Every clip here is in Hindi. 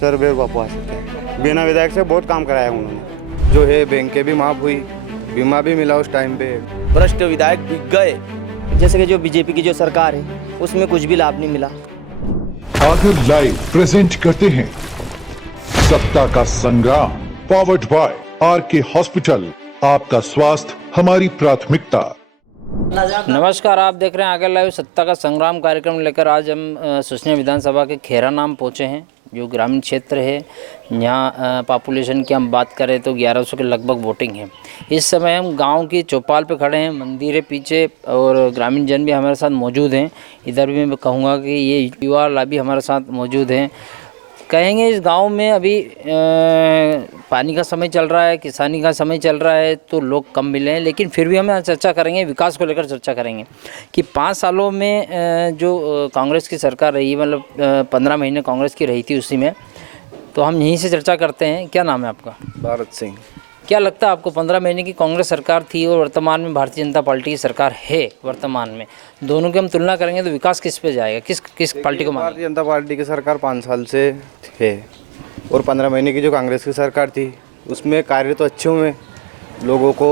सर बेर बापू आ सकते हैं। बिना विधायक से बहुत काम कराया उन्होंने। जो है बैंकें भी माफ़ हुई, बीमा भी मिला उस टाइम पे। भ्रष्ट विधायक बिक गए। जैसे कि जो बीजेपी की जो सरकार है उसमें कुछ भी लाभ नहीं मिला। आकर लाइव प्रेजेंट करते हैं सत्ता का संग्राम, पावर्ड बाय आर.के. हॉस्पिटल। आपका स्वास्थ्य हमारी प्राथमिकता। नमस्कार, आप देख रहे हैं आगे लाइव सत्ता का संग्राम कार्यक्रम लेकर। आज हम सुसनेर विधानसभा के खेरा नाम पहुंचे हैं, जो ग्रामीण क्षेत्र है। यहाँ पॉपुलेशन की हम बात करें तो 1100 के लगभग वोटिंग है। इस समय हम गांव की चौपाल पे खड़े हैं, मंदिर है पीछे और ग्रामीण जन भी हमारे साथ मौजूद हैं। इधर भी मैं कहूँगा कि ये युवा भी हमारे साथ मौजूद हैं। कहेंगे इस गांव में अभी पानी का समय चल रहा है, किसानी का समय चल रहा है, तो लोग कम मिले हैं, लेकिन फिर भी हम यहाँ चर्चा करेंगे, विकास को लेकर चर्चा करेंगे कि 5 सालों में जो कांग्रेस की सरकार रही, मतलब 15 महीने कांग्रेस की रही थी उसी में, तो हम यहीं से चर्चा करते हैं। क्या नाम है आपका? भारत सिंह। क्या लगता है आपको, 15 महीने की कांग्रेस सरकार थी और वर्तमान में भारतीय जनता पार्टी की सरकार है वर्तमान में, दोनों की हम तुलना करेंगे तो विकास किस पे जाएगा, किस पार्टी को? भारतीय जनता पार्टी की सरकार 5 साल से है और 15 महीने की जो कांग्रेस की सरकार थी उसमें कार्य तो अच्छे हुए। लोगों को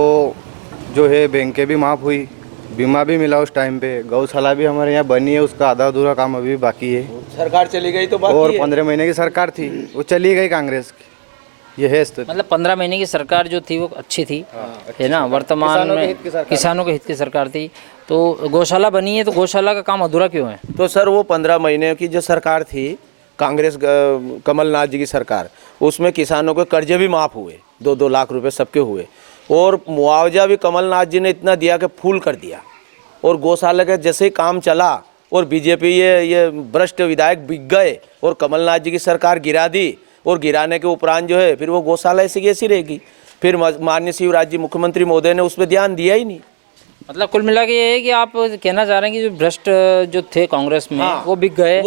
जो है बैंकें भी माफ़ हुई, बीमा भी मिला उस टाइम पे। गौशाला भी हमारे यहाँ बनी है, उसका आधा अधूरा काम अभी बाकी है। सरकार चली गई तो बाकी और है। 15 महीने की सरकार थी, वो चली गई कांग्रेस की। ये है स्थिति। मतलब 15 महीने की सरकार जो थी वो अच्छी थी, है ना। वर्तमान में किसानों के हित की सरकार थी। तो गौशाला बनी है, तो गौशाला का काम अधूरा क्यों है? तो सर वो 15 महीने की जो सरकार थी कांग्रेस कमलनाथ जी की सरकार, उसमें किसानों के कर्जे भी माफ़ हुए, 2-2 लाख रुपए सबके हुए। और मुआवजा भी कमलनाथ जी ने इतना दिया कि फूल कर दिया। और गौशाला का जैसे ही काम चला और बीजेपी ये भ्रष्ट विधायक बिक गए और कमलनाथ जी की सरकार गिरा दी। और गिराने के उपरांत जो है फिर वो गौशाला ऐसी की ऐसी रहेगी। फिर माननीय शिवराज जी मुख्यमंत्री महोदय ने उस पर ध्यान दिया ही नहीं। मतलब कुल मिला के ये है कि आप कहना चाह रहे हैं कि जो भ्रष्ट जो थे कांग्रेस में, हाँ, वो बिक गए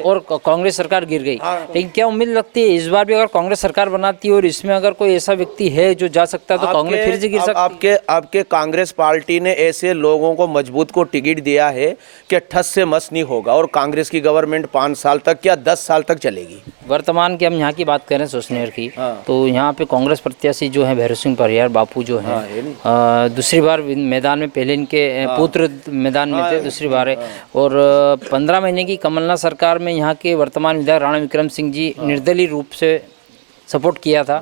और कांग्रेस सरकार गिर गई। हाँ, लेकिन क्या उम्मीद लगती है इस बार भी अगर कांग्रेस सरकार बनाती है और इसमें अगर कोई ऐसा व्यक्ति है जो जा सकता है, तो कांग्रेस फिर से गिर सकती है? आपके कांग्रेस पार्टी ने ऐसे लोगों को मजबूत को टिकट दिया है कि ठस से मस नहीं होगा। और कांग्रेस की गवर्नमेंट 5 साल तक क्या 10 साल तक चलेगी। वर्तमान की हम यहाँ की बात करें सुसनेर की, तो यहाँ पे कांग्रेस प्रत्याशी जो है भैरव सिंह परियार बापू जो है, दूसरी बार मैदान में, पहले इनके पुत्र मैदान में थे, दूसरी बार है। और 15 महीने की कमलनाथ सरकार में यहाँ के वर्तमान विधायक राणा विक्रम सिंह जी निर्दलीय रूप से सपोर्ट किया था।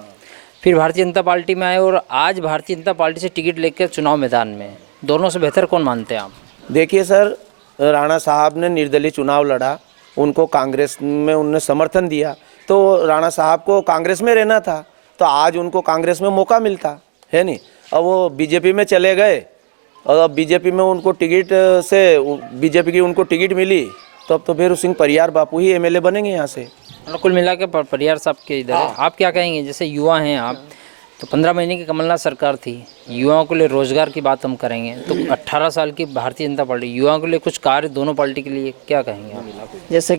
फिर भारतीय जनता पार्टी में आए और आज भारतीय जनता पार्टी से टिकट लेकर चुनाव मैदान में। दोनों से बेहतर कौन मानते हैं आप? देखिए सर, राणा साहब ने निर्दलीय चुनाव लड़ा, उनको कांग्रेस में उन्होंने समर्थन दिया, तो राणा साहब को कांग्रेस में रहना था, तो आज उनको कांग्रेस में मौका मिलता है नहीं। अब वो बीजेपी में चले गए और अब बीजेपी में उनको टिकट से बीजेपी की उनको टिकट मिली, तो अब तो भैरव सिंह परियार बापू ही एमएलए बनेंगे यहाँ से। कुल मिला के परियार साहब के इधर है। आप क्या कहेंगे, जैसे युवा हैं आप, तो 15 महीने की कमलनाथ सरकार थी, युवाओं के लिए रोजगार की बात हम करेंगे, तो 18 साल की भारतीय जनता पार्टी, युवाओं के लिए कुछ कार्य दोनों पार्टी के लिए क्या कहेंगे आप? जैसे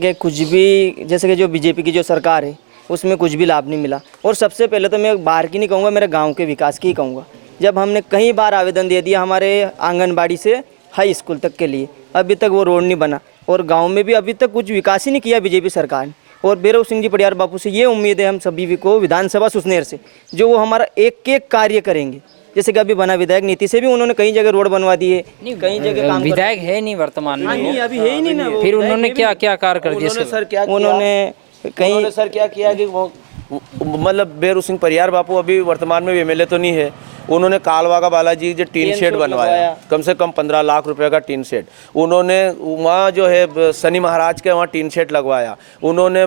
कि जो बीजेपी की जो सरकार है उसमें कुछ भी लाभ नहीं मिला। और सबसे पहले तो मैं बाहर की नहीं कहूँगा, मेरे गाँव के विकास की ही कहूँगा। जब हमने कई बार आवेदन दे दिया हमारे आंगनबाड़ी से हाई स्कूल तक के लिए, अभी तक वो रोड नहीं बना और गांव में भी अभी तक कुछ विकास ही नहीं किया बीजेपी सरकार ने। और भैरव सिंह जी परियार बापू से ये उम्मीद है हम सभी को, विधानसभा सुसनेर से, जो वो हमारा एक एक कार्य करेंगे। जैसे कि अभी बना विधायक नीति से भी उन्होंने कई जगह रोड बनवा दिए, कई जगह काम। विधायक है नहीं वर्तमान में, नहीं अभी है ही नहीं ना। फिर उन्होंने क्या क्या कार्य कर दिया सर? क्या उन्होंने कहीं सर क्या किया कि वो मतलब भैरव सिंह परियार बापू अभी वर्तमान में एमएलए तो नहीं है, उन्होंने कालवा का बालाजी जो टीन शेड बनवाया, कम से कम 15 लाख रुपए का टीन शेड। उन्होंने वहाँ जो है शनि महाराज के वहाँ टीन शेड लगवाया। उन्होंने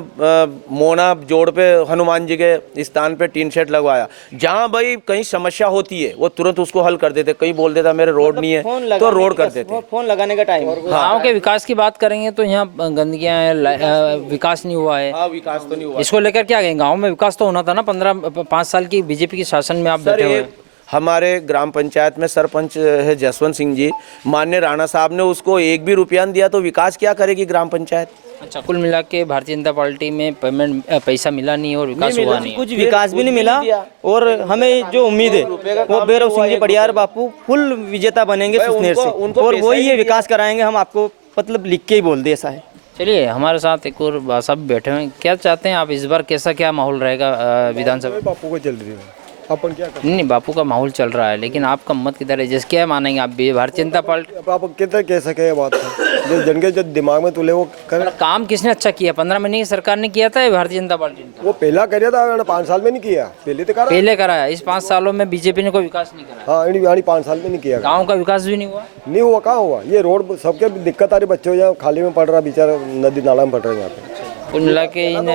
मोना जोड़ पे हनुमान जी के स्थान पे टीन शेड लगवाया। जहाँ भाई कहीं समस्या होती है वो तुरंत उसको हल कर देते। कहीं बोल देता मेरे रोड नहीं है तो रोड कर देते। फोन लगाने का टाइम। गाँव के विकास की बात करेंगे तो यहाँ गंदगियाँ है, विकास नहीं हुआ है। हाँ, विकास तो नहीं हुआ। इसको लेकर क्या कहेंगे? गाँव में विकास तो होना था ना। 5 साल की बीजेपी की शासन में आप बैठे हुए हैं। हमारे ग्राम पंचायत में सरपंच है जसवंत सिंह जी, माननीय राणा साहब ने उसको 1 भी रुपया नहीं दिया, तो विकास क्या करेगी ग्राम पंचायत? अच्छा, कुल मिला के भारतीय जनता पार्टी में पैसा मिला नहीं और विकास हुआ नहीं, कुछ विकास भी नहीं मिला। और हमें जो उम्मीद है वो भैरव सिंह जी परियार बापू फुल विजेता बनेंगे सुसनेर से, और वही ये विकास कराएंगे। हम आपको मतलब लिख के ही बोल दे, ऐसा है। चलिए हमारे साथ एक और भाई साहब बैठे हुए हैं। क्या चाहते हैं आप इस बार, कैसा क्या माहौल रहेगा विधानसभा? बापू को चल रही है, अपन क्या कर नहीं, बापू का माहौल चल रहा है, लेकिन आपका मत किधर है? जैसे क्या मानेंगे आप भी भारतीय जनता पार्टी? अब आप कितना कह सके ये बात को? जो जन के जो दिमाग में तुले वो कर, काम किसने अच्छा किया? 15 महीने की सरकार ने किया था या भारतीय जनता पार्टी ने? वो पहला करिया था, 5 साल में नहीं किया, पहले तो करा। पहले कराया, इस 5 सालों में बीजेपी ने कोई विकास नहीं कराया। हाँ, यानी 5 साल में नहीं किया, गाँव का विकास भी नहीं हुआ। नहीं हुआ। कहाँ हुआ? ये रोड सबके दिक्कत आ रही, बच्चों यहाँ खाली में पड़ रहा, बेचारा नदी नाला में पड़ रहे हैं यहाँ पे। कुल मिला के इन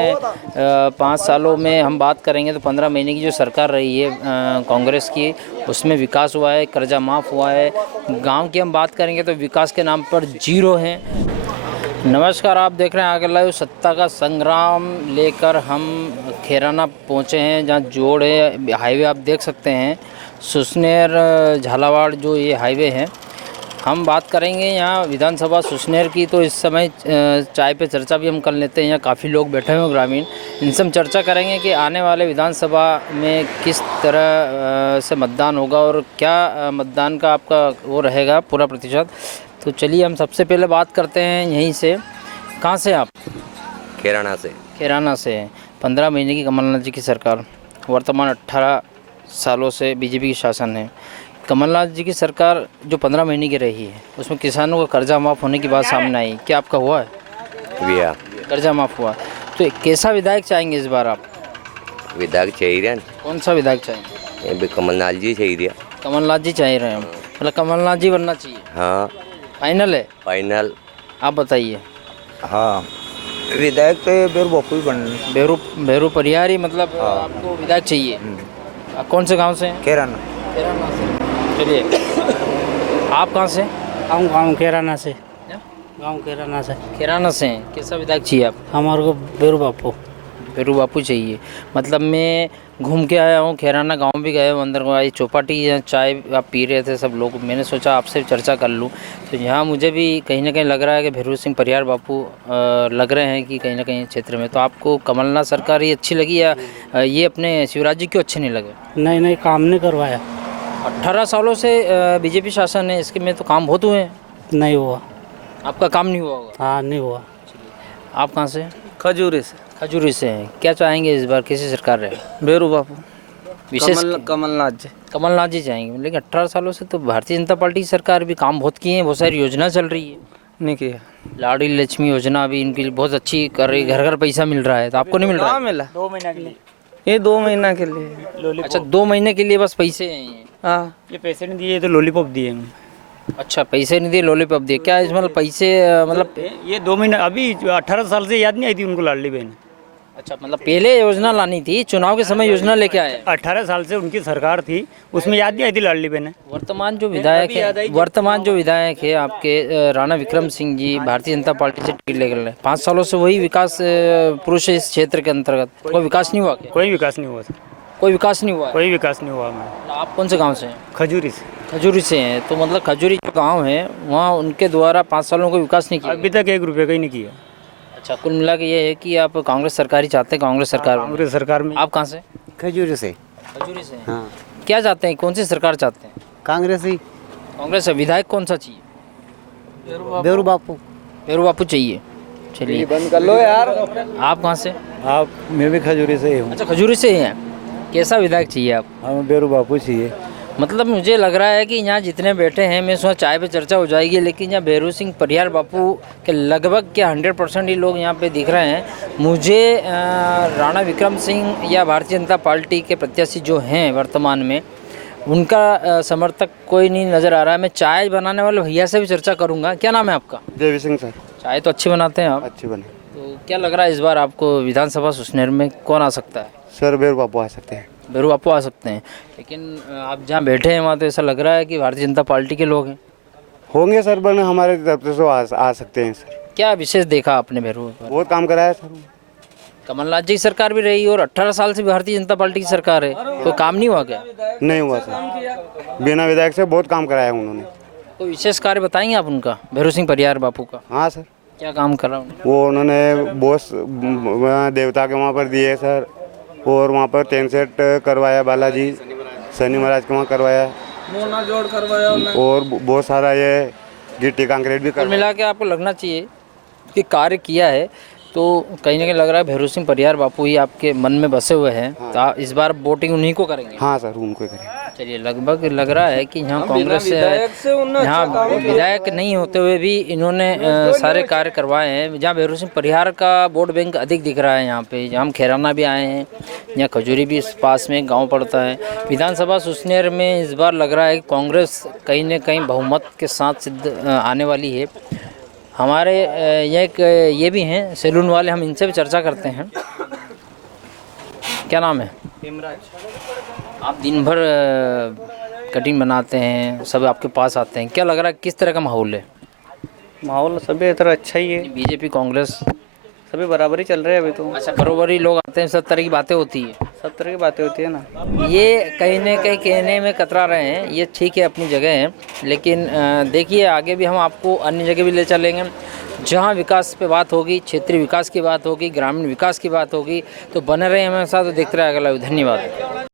5 सालों में हम बात करेंगे तो 15 महीने की जो सरकार रही है कांग्रेस की, उसमें विकास हुआ है, कर्जा माफ़ हुआ है। गांव की हम बात करेंगे तो विकास के नाम पर जीरो है। नमस्कार, आप देख रहे हैं आगे लाइव सत्ता का संग्राम लेकर हम खेराना पहुंचे हैं, जहां जोड़ है। हाईवे आप देख सकते हैं, सुसनेर झालावाड़ जो ये हाईवे है। हम बात करेंगे यहाँ विधानसभा सुसनेर की, तो इस समय चाय पे चर्चा भी हम कर लेते हैं। यहाँ काफ़ी लोग बैठे हुए हैं ग्रामीण, इनसे हम चर्चा करेंगे कि आने वाले विधानसभा में किस तरह से मतदान होगा और क्या मतदान का आपका वो रहेगा पूरा प्रतिशत। तो चलिए हम सबसे पहले बात करते हैं यहीं से। कहाँ से आप? खेराना से। खेराना से। 15 महीने की कमलनाथ जी की सरकार, वर्तमान 18 सालों से बीजेपी की शासन है। कमलनाथ जी की सरकार जो 15 महीने की रही है, उसमें किसानों का कर्जा माफ़ होने की बात सामने आई। क्या आपका हुआ है? भैया कर्जा माफ़ हुआ, तो कैसा विधायक चाहेंगे इस बार आप? विधायक चाहिए, कौन सा विधायक चाहेंगे? ये भी कमलनाथ जी चाहिए। कमलनाथ जी चाहिए रहे हैं, मतलब कमलनाथ जी बनना चाहिए। हाँ, फाइनल है? फाइनल। आप बताइए। हाँ, विधायक तो बेरू बापू ही बन। बेरू परिहारी, मतलब आपको विधायक चाहिए। आप कौन से गांव से हैं? केराना। खेराना से। चलिए, आप कहाँ से? हम गाँव केराना से। गाँव केराना से। खेराना से हैं। कैसा विधायक चाहिए आप? हमारे को बेरू बापू। बेरू बापू चाहिए। मतलब मैं घूम के आया हूँ, खेराना गांव भी गए हूँ, अंदर को आई चौपाटी चाय आप पी रहे थे सब लोग, मैंने सोचा आपसे चर्चा कर लूँ। तो यहाँ मुझे भी कहीं ना कहीं लग रहा है कि भैरू सिंह परिहार बापू लग रहे हैं कि कहीं ना कहीं क्षेत्र में। तो आपको कमलनाथ सरकार ही अच्छी लगी या ये अपने शिवराज जी क्यों अच्छे नहीं लगे? नहीं, काम नहीं करवाया। 18 सालों से बीजेपी शासन है, इसके में तो काम बहुत हुए हैं। नहीं हुआ। आपका काम नहीं हुआ होगा? हाँ, नहीं हुआ। आप कहाँ से? खजूरी से। खजूरी से हैं। क्या चाहेंगे इस बार, कैसी सरकार रहे? बेरू बापू। विशेष कमलनाथ जी। कमलनाथ जी चाहेंगे, लेकिन 18 सालों से तो भारतीय जनता पार्टी की सरकार भी काम बहुत किए हैं, बहुत सारी योजना चल रही है। नहीं किया। लाडली लक्ष्मी योजना भी इनके लिए बहुत अच्छी कर रही है, घर घर पैसा मिल रहा है। तो आपको नहीं मिल रहा है? मिला 2 महीना के लिए। ये 2 महीना के लिए। अच्छा, 2 महीने के लिए बस पैसे हैं ये? हाँ, ये पैसे नहीं दिए तो लॉलीपॉप दिए। अच्छा, पैसे नहीं दिए, लॉलीपॉप दिए। क्या इसमें पैसे मतलब? ये 2 महीना, अभी 18 साल से याद नहीं आई थी उनको लाडली बहन। अच्छा, मतलब पहले योजना लानी थी, चुनाव के समय योजना लेके आए। 18 साल से उनकी सरकार थी, उसमें याद नहीं आई थी लाडली बहन। वर्तमान जो विधायक है आपके राणा विक्रम सिंह जी, भारतीय जनता पार्टी से टिकट लेकर रहे 5 सालों से, वही विकास पुरुष है इस क्षेत्र के अंतर्गत। कोई विकास नहीं हुआ क्या? कोई विकास नहीं हुआ। कोई विकास नहीं हुआ है? कोई विकास नहीं हुआ। आप कौन से गांव से हैं? खजूरी से। खजूरी से हैं, तो मतलब खजूरी जो गांव है वहाँ उनके द्वारा 5 सालों को विकास नहीं किया अभी तक 1 रुपये का ही नहीं किया। अच्छा, कुल मिला के ये है कि आप कांग्रेस सरकार ही चाहते हैं? कांग्रेस सरकार। कांग्रेस सरकार में। आप कहाँ से? खजूरी से। खजूरी से। हाँ, क्या चाहते हैं, कौन सी सरकार चाहते हैं? कांग्रेस ही। कांग्रेस है। विधायक कौन सा चाहिए? बेरू बापू। बेरू बापू चाहिए। चलिए, बंद कर लो यार। आप कहाँ से? आप, मैं भी खजूरी से ही हूँ। अच्छा, खजूरी से ही हैं। कैसा विधायक चाहिए आप? हमें बेरू बापू चाहिए। मतलब मुझे लग रहा है कि यहाँ जितने बैठे हैं, मैं सोचा चाय पे चर्चा हो जाएगी, लेकिन यहाँ भैरू सिंह परिहार बापू के लगभग क्या 100% ही लोग यहाँ पे दिख रहे हैं मुझे। राणा विक्रम सिंह या भारतीय जनता पार्टी के प्रत्याशी जो हैं वर्तमान में, उनका समर्थक कोई नहीं नज़र आ रहा है। मैं चाय बनाने वाले भैया से भी चर्चा करूँगा। क्या नाम है आपका? देवी सिंह सर। चाय तो अच्छी बनाते हैं आप। अच्छी बने। तो क्या लग रहा है इस बार आपको विधानसभा सुसनेर में कौन आ सकता है? सर बेरू बापू आ सकते हैं। बेरू बापू आ सकते हैं, लेकिन आप जहाँ बैठे हैं वहाँ तो ऐसा लग रहा है कि भारतीय जनता पार्टी के लोग हैं। होंगे सर, बने हमारे तरफ से आ सकते हैं सर। क्या विशेष देखा आपने बेरू पर? बहुत काम करा है सर। कमलनाथ जी की सरकार भी रही और 18 साल से भारतीय जनता पार्टी की सरकार है, कोई काम नहीं हुआ क्या? नहीं हुआ सर, बिना विधायक से बहुत काम कराया उन्होंने। कोई विशेष कार्य बताएंगे आप उनका, भैरू सिंह परिहार बापू का? हाँ सर, क्या काम कर रहा हूँ? वो उन्होंने बहुत देवता के वहाँ पर दिए सर, और वहाँ पर टेन सेट करवाया, बालाजी शनि महाराज के वहाँ करवाया, और बहुत सारा ये गिट्टी कंक्रीट भी कुल मिला के आपको लगना चाहिए कि कार्य किया है, तो कहीं ना कहीं लग रहा है भैरव सिंह परिहार बापू ही आपके मन में बसे हुए हैं। तो आप इस बार वोटिंग उन्हीं को करेंगे? हाँ सर, उनको करें। चलिए, लगभग लग रहा है कि यहाँ कांग्रेस यहाँ विधायक नहीं होते हुए भी इन्होंने सारे कार्य करवाए हैं। जहाँ भैरव सिंह परिहार का वोट बैंक अधिक दिख रहा है यहाँ पे, जहाँ हम खैराना भी आए हैं, यहाँ खजूरी भी इस पास में गांव पड़ता है। विधानसभा सुसनेर में इस बार लग रहा है कि कांग्रेस कहीं न कहीं बहुमत के साथ सिद्ध आने वाली है। हमारे ये एक ये भी हैं सैलून वाले, हम इनसे भी चर्चा करते हैं। क्या नाम है? आप दिन भर कटिंग बनाते हैं, सब आपके पास आते हैं, क्या लग रहा है किस तरह का माहौल है? माहौल सभी तरह अच्छा ही है, बीजेपी कांग्रेस सभी बराबर ही चल रहे हैं अभी तो। अच्छा, बरोबर ही लोग आते हैं, सब तरह की बातें होती है? सब तरह की बातें होती है ना। ये कहीं न कहीं कहने में कतरा रहे हैं, ये ठीक है, अपनी जगह है, लेकिन देखिए आगे भी हम आपको अन्य जगह भी ले चलेंगे जहाँ विकास पे बात होगी, क्षेत्रीय विकास की बात होगी, ग्रामीण विकास की बात होगी। तो बने रहे हमारे साथ, तो देखते रहे अगला। धन्यवाद।